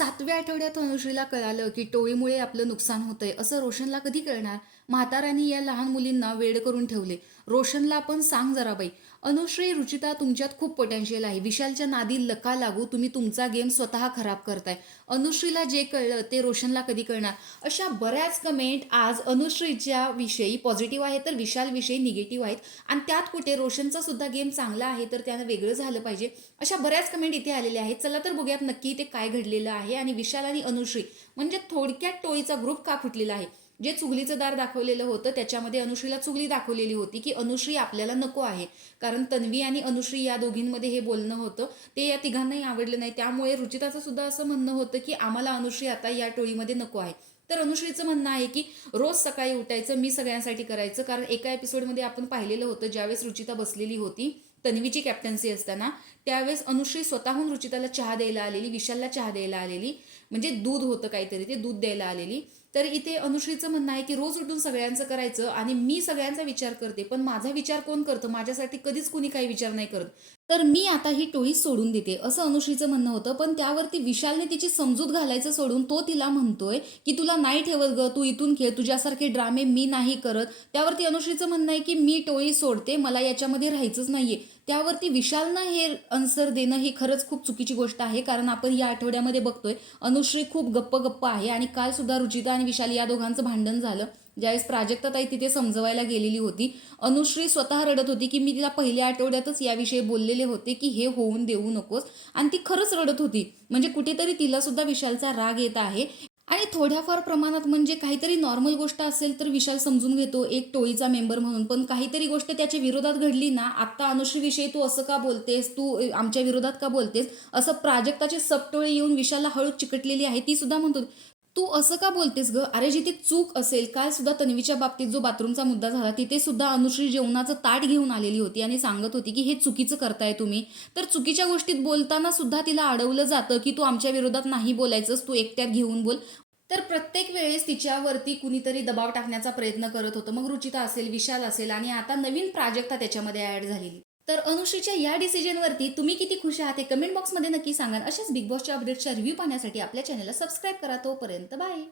7व्या आठवड्यात अनुश्रीला कळालं की टोळीमुळे आपलं नुकसान होतंय असं रोशनला कधी कळणार. म्हाताऱ्यांनी या लहान मुलींना वेड करून ठेवले. रोशनला पण सांग जरा बाई. अनुश्री, रुचिता, तुमच्यात खूप पोटॅन्शियल आहे. विशालच्या नादी लका लागू तुम्ही तुमचा गेम स्वतः खराब करताय. अनुश्रीला जे कळलं ते रोशनला कधी कळणार. अशा बऱ्याच कमेंट आज अनुश्रीच्या विषयी पॉझिटिव्ह आहेत तर विशाल विषयी निगेटिव्ह आहेत. आणि त्यात कुठे रोशनचा सुद्धा गेम चांगला आहे तर त्यानं वेगळं झालं पाहिजे, अशा बऱ्याच कमेंट इथे आलेल्या आहेत. चला तर बघूयात नक्की ते काय घडलेलं आहे आणि विशाल आणि अनुश्री म्हणजे थोडक्यात टोळीचा ग्रुप का फुटलेला आहे. जे चुगलीचं दार दाखवलेलं होतं त्याच्यामध्ये अनुश्रीला चुगली दाखवलेली होती की अनुश्री आपल्याला नको आहे, कारण तन्वी आणि अनुश्री या दोघींमध्ये हे बोलणं होतं ते या तिघांनाही आवडलं नाही. त्यामुळे रुचिताचं सुद्धा असं म्हणणं होतं की आम्हाला अनुश्री आता या टोळीमध्ये नको आहे. तर अनुश्रीचं म्हणणं आहे की रोज सकाळी उठायचं मी सगळ्यांसाठी करायचं, कारण एका एपिसोडमध्ये आपण पाहिलेलं होतं ज्यावेळेस रुचिता बसलेली होती तन्वीची कॅप्टन्सी असताना, त्यावेळेस अनुश्री स्वतःहून रुचिताला चहा द्यायला आलेली, विशालला चहा द्यायला आलेली, म्हणजे दूध होतं काहीतरी ते दूध द्यायला आलेली. तर इथे अनुश्रीचं म्हणणं आहे की रोज उठून सगळ्यांचं करायचं आणि मी सगळ्यांचा विचार करते, पण माझा विचार कोण करतं, माझ्यासाठी कधीच कुणी काही विचार नाही करत, तर मी आता ही टोळी सोडून देते असं अनुश्रीचं म्हणणं होतं. पण त्यावरती विशालने तिची समजूत घालायचं सोडून तो तिला म्हणतोय की तुला नाही ठेवत ग, तू इथून खेळ, तुझ्यासारखे ड्रामे मी नाही करत. त्यावरती अनुश्रीचं म्हणणं आहे की मी टोळी सोडते, मला याच्यामध्ये राहायचंच नाहीये. त्यावरती विशालनं हे आन्सर देणं ही खरंच खूप चुकीची गोष्ट आहे, कारण आपण या आठवड्यामध्ये बघतोय अनुश्री खूप गप्प गप्प आहे. आणि काल सुद्धा रुचिता आणि विशाल या दोघांचं भांडण झालं ज्यावेळेस प्राजक्ताताई तिथे समजवायला गेलेली होती. अनुश्री स्वतः रडत होती की मी तिला पहिल्या आठवड्यातच याविषयी बोललेले होते की हे होऊन देऊ नकोस, आणि ती खरंच रडत होती. म्हणजे कुठेतरी तिला सुद्धा विशालचा राग येत आहे. आणि थोड्याफार प्रमाणात म्हणजे काहीतरी नॉर्मल गोष्ट असेल तर विशाल समजून घेतो एक टोळीचा मेंबर म्हणून, पण काहीतरी गोष्ट त्याच्या विरोधात घडली ना, आता अनुश्रीविषयी तू असं का बोलतेस, तू आमच्या विरोधात का बोलतेस, असं प्राजक्ताची सबटोळी येऊन विशालला हळूच चिकटलेली आहे. ती सुद्धा म्हणतो तू असं का बोलतेस ग, अरे जिथे चूक असेल, काल सुद्धा तन्वीच्या बाबतीत जो बाथरूमचा मुद्दा झाला तिथे सुद्धा अनुश्री जेवणाचं ताट घेऊन आलेली होती आणि सांगत होती की हे चुकीचं करताय तुम्ही. तर चुकीच्या गोष्टीत बोलताना सुद्धा तिला अडवलं जातं की तू आमच्या विरोधात नाही बोलायचंस, तू एकट्यात घेऊन बोल. तर प्रत्येक वेळेस तिच्यावरती कुणीतरी दबाव टाकण्याचा प्रयत्न करत होतं, मग रुचिता असेल, विशाल असेल, आणि आता नवीन प्राजक्ता त्याच्यामध्ये ऍड झालेली. तर अनुश्रीच्या या डिसिजनवरती तुम्ही किती खुश आहात हे कमेंट बॉक्समध्ये नक्की सांगा. अशाच बिग बॉसच्या अपडेट्सच्या रिव्ह्यू पाहण्यासाठी आपल्या चॅनलला सबस्क्राईब करा. तोपर्यंत बाय.